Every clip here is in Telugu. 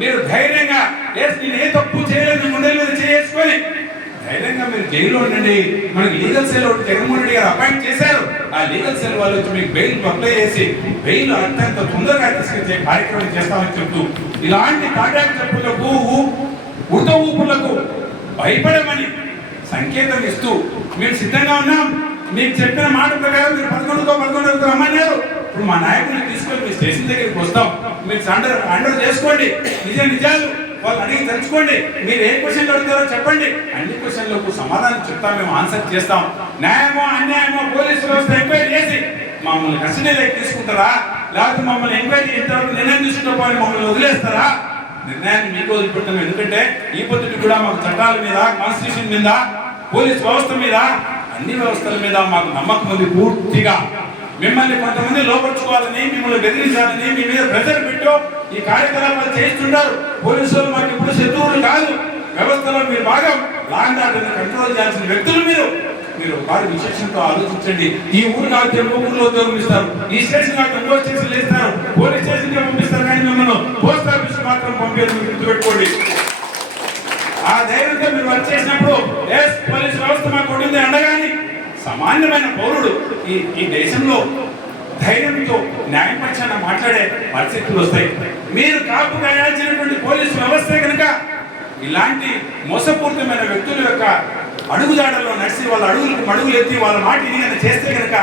మీరు ధైర్యంగా నేను ఏ తప్పు చేయలేదు గుండెల మీద చేసుకొని ధైర్యంగా మీరు జైల్లో ఉండండి. మనకి లీగల్ సెల్ ఒకటి జగన్మోహన్ రెడ్డి గారు అపాయింట్ చేశారు. ఆ లీగల్ సెల్ వాళ్ళు వచ్చి మీకు బెయిల్ అప్లై చేసి బెయిల్ అత్యంత తొందరగా తీసుకొచ్చే కార్యక్రమం చేస్తామని చెప్తూ ఇలాంటి తాటాకు చెప్పులకు ఉడత ఊపులకు భయపడమని సంకేతం ఇస్తూ మేము సిద్ధంగా ఉన్నాం. మీకు చెప్పిన మాట ప్రకారం మీరు 11 రమ్మన్నారు. ఇప్పుడు మా నాయకుడిని తీసుకొని మీ స్టేషన్ దగ్గరికి వస్తాం. మీరు అండర్ చేసుకోండి, నిజాలు వాళ్ళు అడిగి తెలుసుకోండి. మీరు ఏ క్వశ్చన్లు అడుగుతారో చెప్పండి, అన్ని క్వశ్చన్లకు సమాధానం చెప్తాం, మేము ఆన్సర్ చేస్తాం. న్యాయమో అన్యాయమో పోలీసు వ్యవస్థ ఎంక్వైరీ చేసి మమ్మల్ని కస్టడీలోకి తీసుకుంటారా, లేకపోతే మమ్మల్ని ఎంక్వైరీ ఇంతవరకు నిర్ణయం తీసుకుంటామని మమ్మల్ని వదిలేస్తారా? నిర్ణయాన్ని మీకు వదిలిపెట్టాము. ఎందుకంటే ఈ పొద్దుటి కూడా మాకు చట్టాల మీద, కాన్స్టిట్యూషన్ మీద, పోలీస్ వ్యవస్థ మీద, అన్ని వ్యవస్థల మీద మాకు నమ్మకం ఉంది పూర్తిగా. మిమ్మల్ని కొంతమంది లోపరుచుకోవాలని, మిమ్మల్ని బెదిరించాలని, మీ మీద ప్రెజర్ పెట్టు ఈ కార్యకలాపాలు చేస్తుంటారు. పోలీసులు మాకు ఇప్పుడు శత్రువులు కాదు. వ్యవస్థలో మీరు బాగా లాండ్ ఆర్డర్ని కంట్రోల్ చేయాల్సిన వ్యక్తులు మీరు వారి విశేషంతో ఆలోచించండి. ఈ ఊరు కాదు ఊరిలో ఉద్యోగం ఇస్తారు, ఈ స్టేషన్ కాదు ఇంకో స్టేషన్లు ఇస్తారు, పోలీస్ స్టేషన్కి పంపిస్తారు, కానీ మిమ్మల్ని పోస్ట్ ఆఫీస్ మాత్రం పంపేది గుర్తుపెట్టుకోండి. ఆ ధైర్యంతో మీరు వర్క్ చేసినప్పుడు పోలీస్ వ్యవస్థ మాకు కొట్టింది అండగాని సామాన్యమైన పౌరుడు ఈ దేశంలో ధైర్యంతో న్యాయపక్షాన మాట్లాడే పరిస్థితులు వస్తాయి. మీరు కాపు కాయాల్సినటువంటి పోలీసు వ్యవస్థే కనుక ఇలాంటి మోసపూరితమైన వ్యక్తుల యొక్క అడుగుజాడల్లో నడిచి వాళ్ళ అడుగులు ఎత్తి వాళ్ళ మాట ఇదిగా చేస్తే కనుక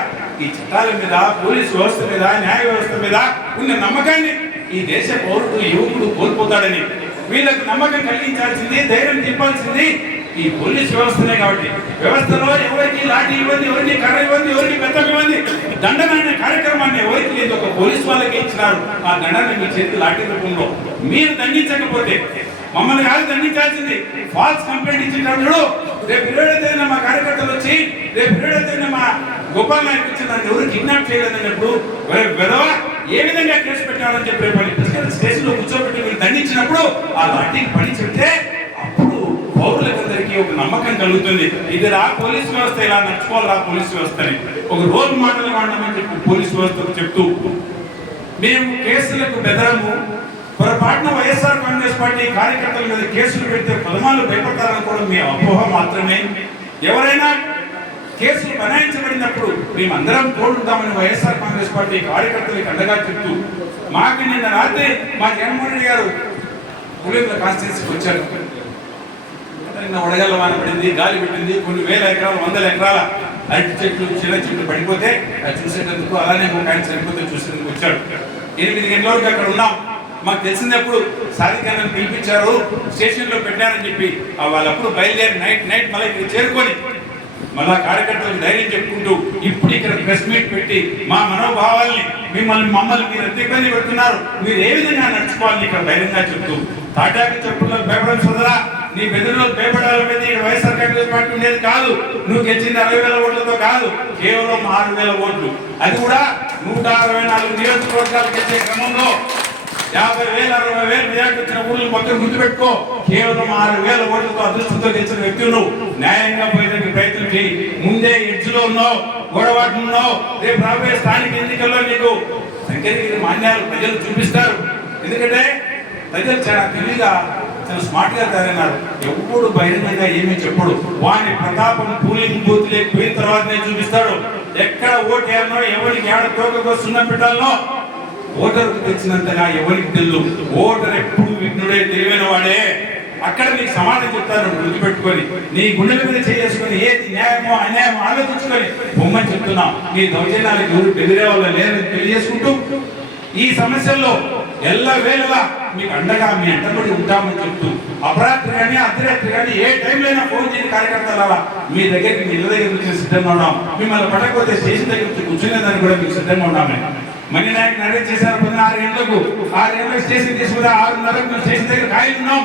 ఈ చట్టాల మీద, పోలీసు వ్యవస్థ మీద, న్యాయ వ్యవస్థ మీద ఉన్న నమ్మకాన్ని ఈ దేశ పౌరుడు యువకుడు కోల్పోతాడని వీళ్ళకి నమ్మకం కలిగించాల్సింది, ధైర్యం తిప్పాల్సింది ఈ పోలీస్ వ్యవస్థనే. కాబట్టి వ్యవస్థలో ఎవరికి లాఠీ ఇవ్వండి, ఎవరికి కర్ర ఇవ్వండి, ఎవరికి బెత్తం ఇవ్వండి, దండన అనే కార్యక్రమాన్ని ఎవరికి లేదు, ఒక పోలీస్ వాళ్ళకి ఇచ్చినారు. ఆ దండని మీ చేతి లాఠీ రూపంలో మీరు దండించకపోతే మమ్మల్ని కాదు దండించాల్సింది. ఫాల్స్ కంప్లైంట్ ఇచ్చినప్పుడు రేపు 27న మా కార్యకర్తలు వచ్చి రేపు 27న మా గోపాల్ నాయక్ వచ్చి నన్ను ఎవరు కిడ్నాప్ చేయలేదన్నప్పుడు వెదవ ఏ విధంగా కేసు పెట్టాలని చెప్పి రేపు స్టేషన్లో కూర్చోబెట్టి మీరు దండించినప్పుడు ఆ లాఠీకి పని చెప్తే అప్పుడు పౌరులందరికీ ఒక నమ్మకం కలుగుతుంది. ఇది పోలీస్ వ్యవస్థ ఇలా నడుచుకోవాలి, పోలీస్ వ్యవస్థని ఒక రోల్ మోడల్ వాడమని చెప్పి పోలీస్ వ్యవస్థకు చెప్తూ మేము కేసులకు బెదరము. పొరపాటున వైఎస్ఆర్ కాంగ్రెస్ పార్టీ కార్యకర్తల మీద కేసులు పెడితే పదమాలు భయపడతారనుకోవడం మీ అపోహ మాత్రమే. ఎవరైనా కేసులు బనాయించబడినప్పుడు మేమందరం తోడుంటామని వైఎస్ఆర్ కాంగ్రెస్ పార్టీ కార్యకర్తలకు అండగా చెప్తూ మాకు నిన్న రాత్రి మా జగన్మోహన్ రెడ్డి గారు పులివెందుల కాన్స్టిట్యూన్సీకి వచ్చారు. నిన్న వడగల్ల వాన పడింది, గాలి పెట్టింది, కొన్ని వేల ఎకరాలు 100 ఎకరాల అరటి చెట్లు, చిన్న చెట్లు పడిపోతే అది చూసేటందుకు, అలానే ఒక ఆయన చనిపోతే చూసేందుకు వచ్చాడు. 8 గంటల వరకు అక్కడ ఉన్నాం. మాకు తెలిసినప్పుడు సాధికారాన్ని పిలిపించారు, స్టేషన్లో పెట్టారని చెప్పి వాళ్ళప్పుడు బయలుదేరి నైట్ మళ్ళీ ఇక్కడ చేరుకొని మళ్ళా కార్యకర్తలకు ధైర్యం చెప్పుకుంటూ ఇప్పుడు ఇక్కడ ప్రెస్ మీట్ పెట్టి మా మనోభావాల్ని మమ్మల్ని మీరు ఎంత ఇబ్బంది పెడుతున్నారు, మీరు ఏ విధంగా నడుచుకోవాలని ఇక్కడ ధైర్యంగా చెప్తూ తాటాకి చెప్పుల్లో భయపడాలి సోదరా, నీ బెదిరిలో భయపడాలనేది వైఎస్ఆర్ కాంగ్రెస్ పార్టీ ఉండేది కాదు. నువ్వు గెలిచింది 60,000 ఓట్లతో కాదు, కేవలం 6,000 ఓట్లు. అది కూడా 164 నియోజకవర్గాలు గెలిచే క్రమంలో 50,000 60,000 మెజార్టీ వచ్చిన ఊళ్ళని మొత్తం గుర్తుపెట్టుకో. కేవలం 6,000 ఓట్లతో అదృష్టంతో గెలిచిన వ్యక్తులు న్యాయంగా పోయేందుకు ప్రయత్నం చేయి. ముందే ఎడ్జ్లో ఉన్నావు, గొడవాట్లు ఉన్నావు. రేపు రాబోయే స్థానిక ఎన్నికల్లో నీకు సంఖ్యగిరి మాన్యాలు ప్రజలు చూపిస్తారు. ఎందుకంటే ప్రజలు చాలా తెలివిగా, చాలా స్మార్ట్ గా తయారైనారు. ఎప్పుడు బహిరంగంగా ఏమీ చెప్పడు. వాని ప్రతాపం పూలింగ్ బూత్ పోయిన తర్వాతనే చూపిస్తాడు. ఎక్కడ ఓటు వేయాలనో, ఎవరికి ఏడ తోకకో సున్నం పెట్టాలనో ఓటర్కు తెచ్చినంతగా ఎవరికి తెలుసు. ఓటర్ ఎప్పుడు విఘ్నుడే, తెలివైన వాడే. అక్కడ నీకు సమాధానం చెప్తారు గుర్తుపెట్టుకొని. నీ గుండెల మీద చేసుకొని ఏది న్యాయమో అన్యాయమో ఆలోచించుకొని బొమ్మని చెప్తున్నాం. నీ దౌర్జన్యాలకు ఎవరు బెదిరే వాళ్ళు లేదని తెలియజేసుకుంటూ ఈ సమస్యల్లో ఎల్లవేళలా మీకు అండగా మీ అండబడి ఉంటామని చెప్తూ అపరాత్రి కానీ అర్ధరాత్రి కానీ ఏ టైంలో అయినా ఫోన్ చేయని కార్యకర్తల మీ దగ్గరికి మీ ఇళ్ళ దగ్గర నుంచి సిద్ధంగా ఉన్నాం. మిమ్మల్ని పట్టకపోతే స్టేషన్ దగ్గర నుంచి కూర్చునేదాన్ని కూడా మీకు సిద్ధంగా ఉన్నామే. మణి నాయక్ నరేట్ చేశారు 6 గంటలకు, 6 గంటలకు స్టేషన్ తీసుకుని 6:30కు మేము స్టేషన్ దగ్గర కాయలున్నాం.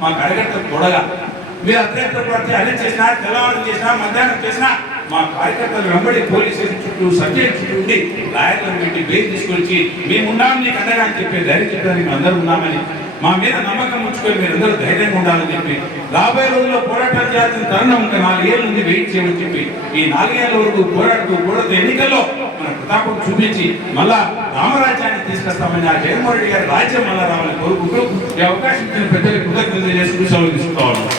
మా కార్యకర్తలు తోడగా మీరు అర్ధరాత్రి పడితే అరెస్ట్ చేసినా, తెల్లవారు చేసినా, మధ్యాహ్నం చేసినా మా కార్యకర్తలు వెంబడి పోలీస్ స్టేషన్ చుట్టూ సబ్జెక్ట్ చుట్టూ ఉండి లాయర్లను పెట్టి బెయిల్ తీసుకొచ్చి మేము ఉన్నామని నీకు అండగా అని చెప్పి ధైర్యం చెప్పడానికి మేము అందరూ ఉన్నామని మా మీద నమ్మకం ఉంచుకొని మీరందరూ ధైర్యంగా ఉండాలని చెప్పి రాబోయే రోజుల్లో పోరాటాలు చేయాల్సిన తరుణం ఇంకా 4 ఏళ్ళ నుండి వెయిట్ చేయమని చెప్పి ఈ 4 ఏళ్ళ వరకు పోరాడుతూ ఎన్నికల్లో మన ప్రతాపం చూపించి మళ్ళా రామరాజ్యాన్ని తీసుకొస్తామని ఆ జగన్మోహన్ రెడ్డి గారి రాజ్యం మళ్ళా రావాలని కోరుకుంటూ ఈ అవకాశం ఇచ్చిన పెద్దలకు కృతజ్ఞతలు చేసుకుంటూ సెలవు తీసుకుంటా ఉన్నాం.